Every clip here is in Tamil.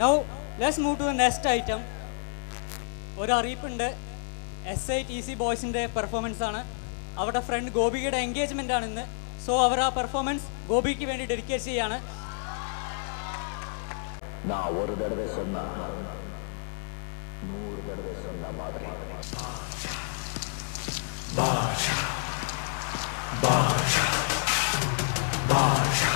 Now let's move to the next item. ഒരു അറിയിപ്പുണ്ട്. SITC ബോയ്സിൻ്റെ പെർഫോമൻസ് ആണ്. അവരുടെ ഫ്രണ്ട് ഗോപികയുടെ എൻഗേജ്മെൻ്റ് ആണ് ഇന്ന്. സോ അവർ ആ പെർഫോമൻസ് ഗോപിക്ക് വേണ്ടി ഡെഡിക്കേറ്റ് ചെയ്യാണ്. நான் ஒரு தடவை சொன்னா 100 தடவை சொன்ன மாதிரி. பாஷா பாஷா பாஷா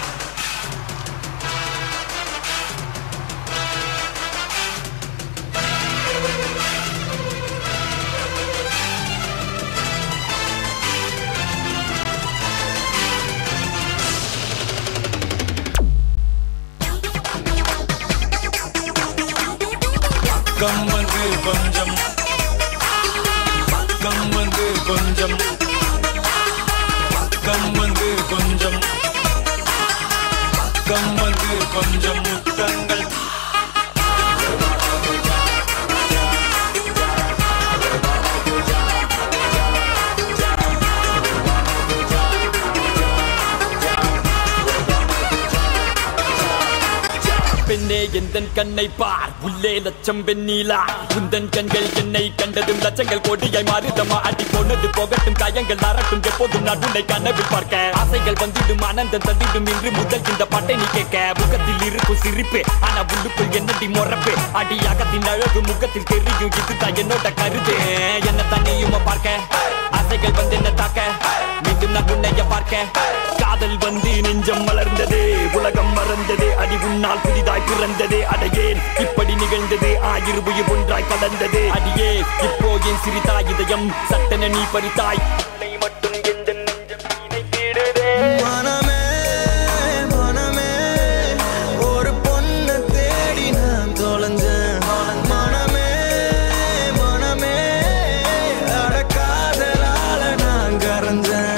கம்மந்து கொஞ்சம் கம்மந்து கொஞ்சம் கம்மந்து கொஞ்சம் கம்மந்து கொஞ்சம் முத்தங்கள் பெண்ணே எந்தன் கண்ணை பார் உள்ளே லட்சம் வெண்ணீலா உந்தன் கண்கள் என்னை கண்டதும் லட்சங்கள் கோடியாய் மாறுதமா அடி போனது போகட்டும் காயங்கள் நாரட்டும் எப்போதும் நான் உன்னை கனவில் பார்க்க ஆசைகள் வந்திடும் ஆனந்தம் தந்திடும் இன்று முதல் இந்த பாட்டை நீ கேட்க முகத்தில் இருக்கும் சிரிப்பு ஆனா உள்ளுக்குள் என்னடி மொறப்பு அடியாகத்தின் அழகு முகத்தில் தெரியும் இதுதான் என்னோட கருத்து என்ன தண்ணியுமா பார்க்க ஆசைகள் வந்து என்ன தாக்க மீண்டும் நான் உன்னைய பார்க்க காதல் வந்து நெஞ்சம் மலர்ந்தது உலகம் மறந்தது அடி உன்னால் புதிதாய் பிறந்தது அடையேன் இப்படி நிகழ்ந்தது ஆயிரம் உயிர் ஒன்றாய் கலந்தது அடியே இப்போ என் சிறிதாய் இதயம் சட்டென நீ பறித்தாய் உன்னை மட்டும் எந்த நெஞ்சம் நினைத்திடுதே மனமே மனமே ஒரு பொண்ணு தேடி நான் தொலைஞ்சேன் மனமே மனமே அடக்காதலால நான் கரைஞ்சேன்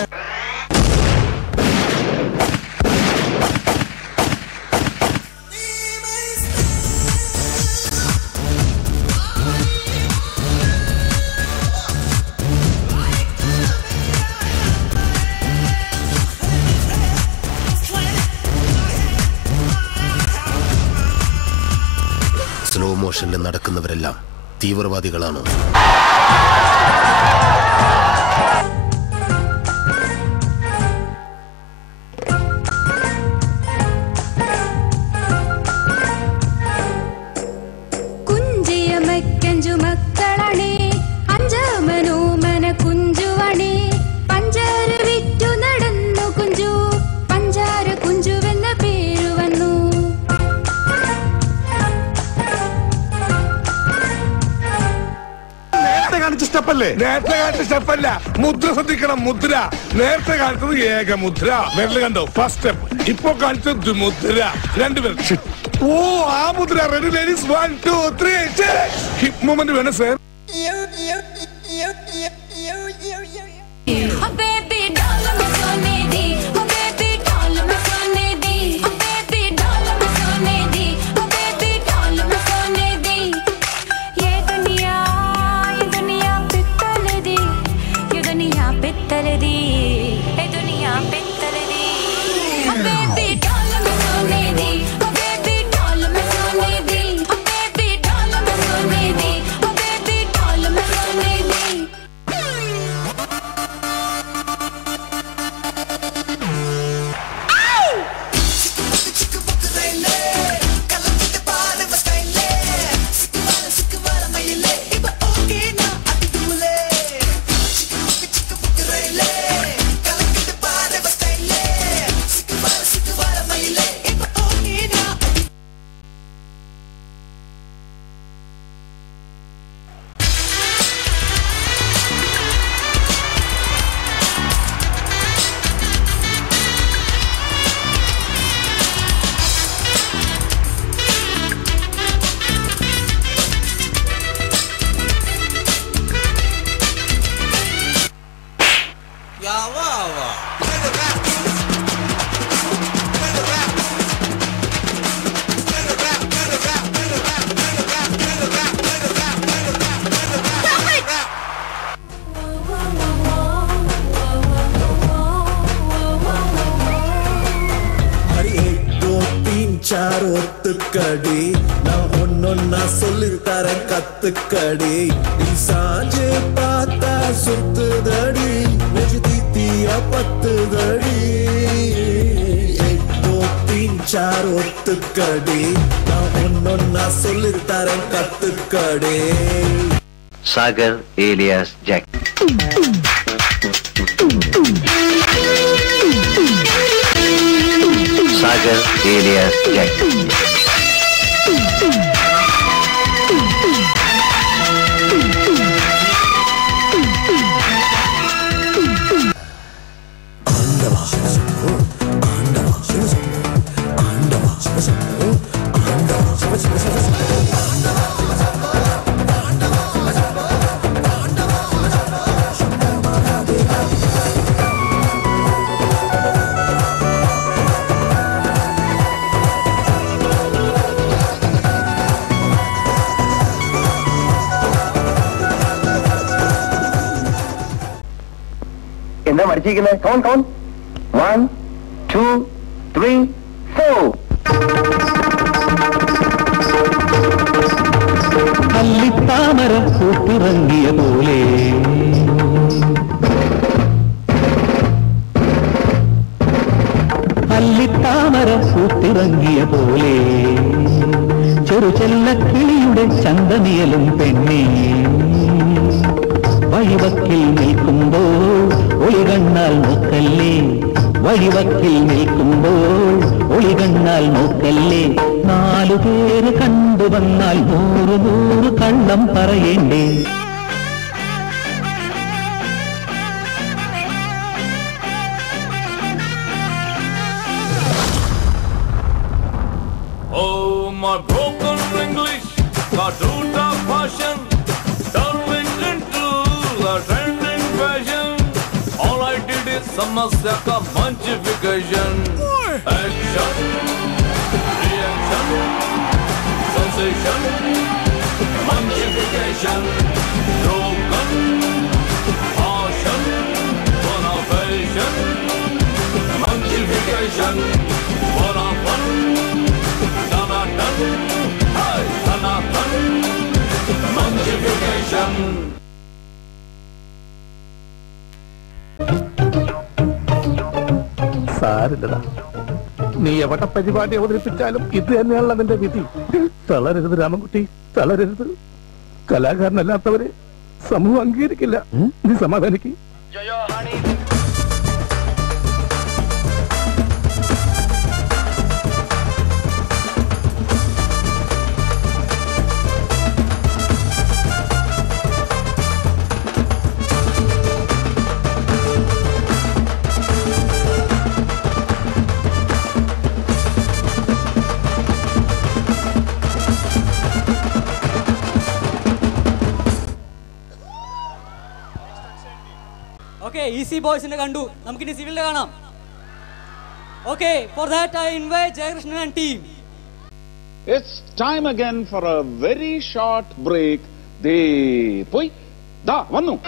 സ്ലോ മോഷനിൽ നടക്കുന്നവരെല്ലാം തീവ്രവാദികളാണോ? നേരത്തെ കാലത്ത് സ്റ്റെപ്പല്ല, മുദ്ര ശ്രദ്ധിക്കണം. മുദ്ര നേരത്തെ കാലത്തത് ഏക മുദ്ര, വിരൽ കണ്ടോ? First step. ഇപ്പൊ കാണിച്ചത് മുദ്ര, രണ്ടുപേരും. ഓ, ആ മുദ്ര. റെഡി ലേഡീസ്, 1 2 3 ഹിപ്പ് മൂവ്മെന്റ് വേണം സർ. சார் ஒத்துக்கடி நான் ஒன்னொன்னா சொல்லித்தரேன் கத்துக்கடி நீ சாஞ்சு பார்த்தா சுத்துதடி நெஞ்சு தீத்தியா பத்துதடி சார் ஒத்துக்கடி நான் ஒன்னொன்னா சொல்லித்தரேன் கத்துக்கடி Sagar alias Jack Sagar alias Jack. എന്താ മടിച്ചിരിക്കുന്നത്? കൗൺ കൗൺ 1 2 3 4 അല്ലിത്താമര പൂത്തിറങ്ങിയ പോലെ അല്ലിത്താമര പൂത്തിറങ്ങിയ പോലെ ചെറുചെല്ലക്കിളിയുടെ ചന്തനിയലും പെണ്ണേ വഴിവക്കിൽ നിൽക്കുമ്പോൾ ഒളികണ്ണാൽ നോക്കല്ലേ വഴിവക്കിൽ നിൽക്കുമ്പോൾ ഒളികണ്ണാൽ നോക്കല്ലേ 4 പേര് കണ്ടുവന്നാൽ 100 കള്ളം പറയേണ്ടേ Oh, my broken English got root of passion, turning into the trending fashion. All I did is samasya ka munchification. Action, reaction, sensation, munchification. Broken, passion, bonafation, munchification. Bonafan, Danadan, hey, Danadan, munchification. സാരില്ലടാ നീ എവിടെ പരിപാടി അവതരിപ്പിച്ചാലും ഇത് തന്നെയാണല്ലോ നിന്റെ വിധി തളരരുത് രാമൻകുട്ടി തളരരുത് കലാകാരനല്ലാത്തവരെ സമൂഹം അംഗീകരിക്കില്ല നീ സമാധാനിക്ക് Okay, EC boys in the Gandu. Namkini civil ganam. Okay, for that I invite Jayakrishnan and team. It's time again for a very short break. De poi da vannu.